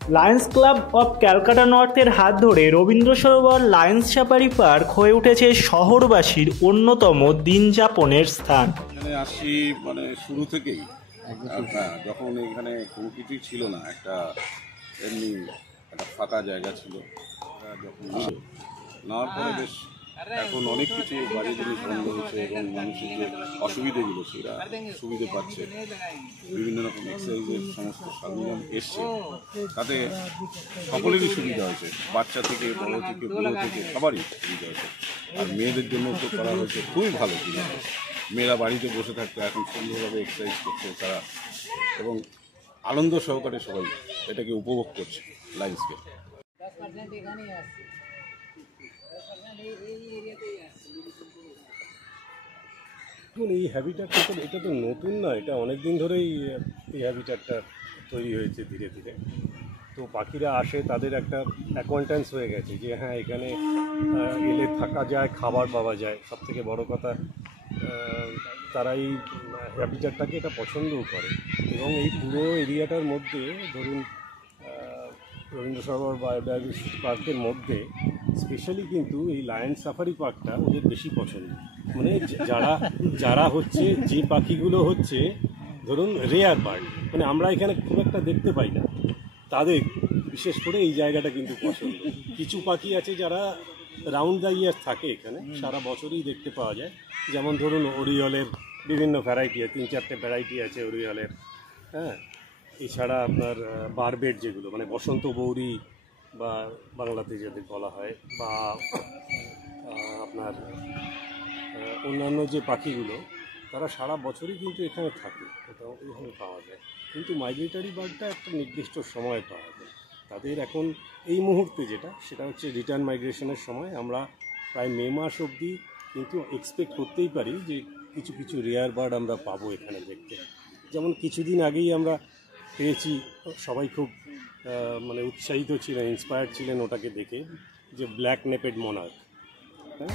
Lions club of Calcutta নর্থের হাত ধরে Rabindra Sarobar Lions safari park হয়ে উঠেছে শহরবাসীর অন্যতম দিন যাপনের স্থান। এখানে আসছি মানে শুরু থেকেই, হ্যাঁ, যখন এখানে কোনো কিছুই ছিল না, একটা এমনি একটা ফাঁকা জায়গা ছিল, যখন নেওয়ার পরে বেশ এখন অনেক কিছু বাজে জিনিস বন্ধ হয়েছে এবং মানুষের যে অসুবিধেগুলো সেটা সুবিধে পাচ্ছে। বিভিন্ন রকম এক্সারসাইজের সমস্ত সরঞ্জাম এসছে, তাতে সকলেরই সুবিধা হয়েছে, বাচ্চা থেকে বড় থেকে বুড়ো থেকে সবারই সুবিধা হয়েছে। আর মেয়েদের জন্য তো করা হয়েছে খুবই ভালো জিনিস। মেয়েরা বাড়িতে বসে থাকতে এখন সুন্দরভাবে এক্সারসাইজ করছে তারা, এবং আনন্দ সহকারে সবাই এটাকে উপভোগ করছে লায়ন্সকে। এই হ্যাবিটাটটা তো এটা তো নতুন না, এটা অনেক দিন ধরেই এই হ্যাবিটাটটা তৈরি হয়েছে ধীরে ধীরে। তো পাখিরা আসে, তাদের একটা অ্যাকোয়ান্টেন্স হয়ে গেছে যে হ্যাঁ এখানে এলে থাকা যায়, খাবার পাওয়া যায়। সবথেকে বড় কথা, তারা এই হ্যাবিটাটটাকে এটা পছন্দও করে। এবং এই পুরো এরিয়াটার মধ্যে ধরুন রবীন্দ্র সরোবর বায়োডাইভার্সিটি পার্কের মধ্যে স্পেশালি কিন্তু এই লায়ন্স সাফারি পার্কটা ওদের বেশি পছন্দ। মানে যারা হচ্ছে যে পাখিগুলো হচ্ছে ধরুন রেয়ার বার্ড, মানে আমরা এখানে খুব একটা দেখতে পাই না, তাদের বিশেষ করে এই জায়গাটা কিন্তু পছন্দ। কিছু পাখি আছে যারা রাউন্ড দ্য ইয়ার থাকে এখানে, সারা বছরই দেখতে পাওয়া যায়। যেমন ধরুন ওরিয়লের বিভিন্ন ভ্যারাইটি আছে, 3-4টে ভ্যারাইটি আছে ওরিয়লের। হ্যাঁ, এছাড়া আপনার বারবেট, যেগুলো মানে বসন্ত বৌরি বা বাংলাতে যাদের বলা হয়, বা আপনার অন্যান্য যে পাখিগুলো, তারা সারা বছরই কিন্তু এখানে থাকে, এটাও এখানে পাওয়া যায়। কিন্তু মাইগ্রেটারি বার্ডটা একটা নির্দিষ্ট সময় পাওয়া যায় তাদের। এখন এই মুহূর্তে সেটা হচ্ছে রিটার্ন মাইগ্রেশনের সময়। আমরা প্রায় মে মাস অবধি কিন্তু এক্সপেক্ট করতেই পারি যে কিছু কিছু রেয়ার বার্ড আমরা পাবো এখানে দেখতে। যেমন কিছুদিন আগেই আমরা পেয়েছি, সবাই খুব মানে উৎসাহিত ছিলেন, ইন্সপায়ার্ড ছিলেন ওটাকে দেখে, যে ব্ল্যাক নেপেড মনার্ক। হ্যাঁ,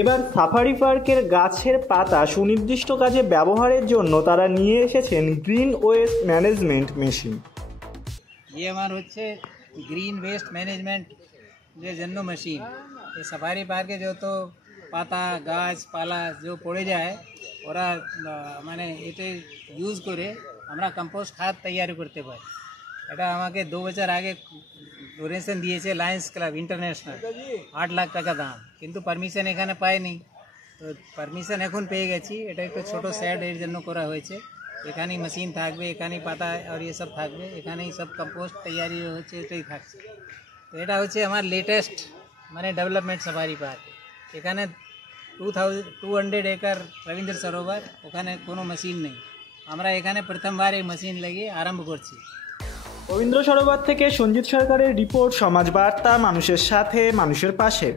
এবার সাফারি পার্কের গাছের পাতা সুনির্দিষ্ট কাজে ব্যবহারের জন্য তারা নিয়ে এসেছেন গ্রিন ওয়েস্ট ম্যানেজমেন্ট মেশিন। ये हमारा হচ্ছে গ্রিন ওয়েস্ট ম্যানেজমেন্ট যে জন্য মেশিন। এই সাফারি পার্কে যত পাতা গাছ পালা যে পড়ে যায়, ওরা মানে এটা ইউজ করে আমরা কম্পোস্ট খাদ তৈরি করতে পারি। এটা আমাকে 2 বছর আগে ডোনেশন দিয়েছে লায়ন্স ক্লাব ইন্টারন্যাশনাল, 8 লাখ টাকা দাম, কিন্তু পারমিশন এখানে পাইনি। তো পারমিশন এখন পেয়ে গেছি। এটা একটা ছোটো শেড এর জন্য করা হয়েছে। এখানেই মেশিন থাকবে, এখানেই পাতা আর সব থাকবে, এখানেই সব কম্পোস্ট তৈরি হচ্ছে, এটাই থাকছে। তো এটা হচ্ছে আমার লেটেস্ট মানে ডেভেলপমেন্ট সাফারি পার্ক। এখানে 200 একর রবীন্দ্র সরোবর, ওখানে কোনো মেশিন নেই। আমরা এখানে প্রথমবার এই মেশিন লাগিয়ে আরম্ভ করছি। রবীন্দ্র সরোবর থেকে সঞ্জিত সরকারের রিপোর্ট, সমাজ বার্তা, মানুষের সাথে মানুষের পাশে।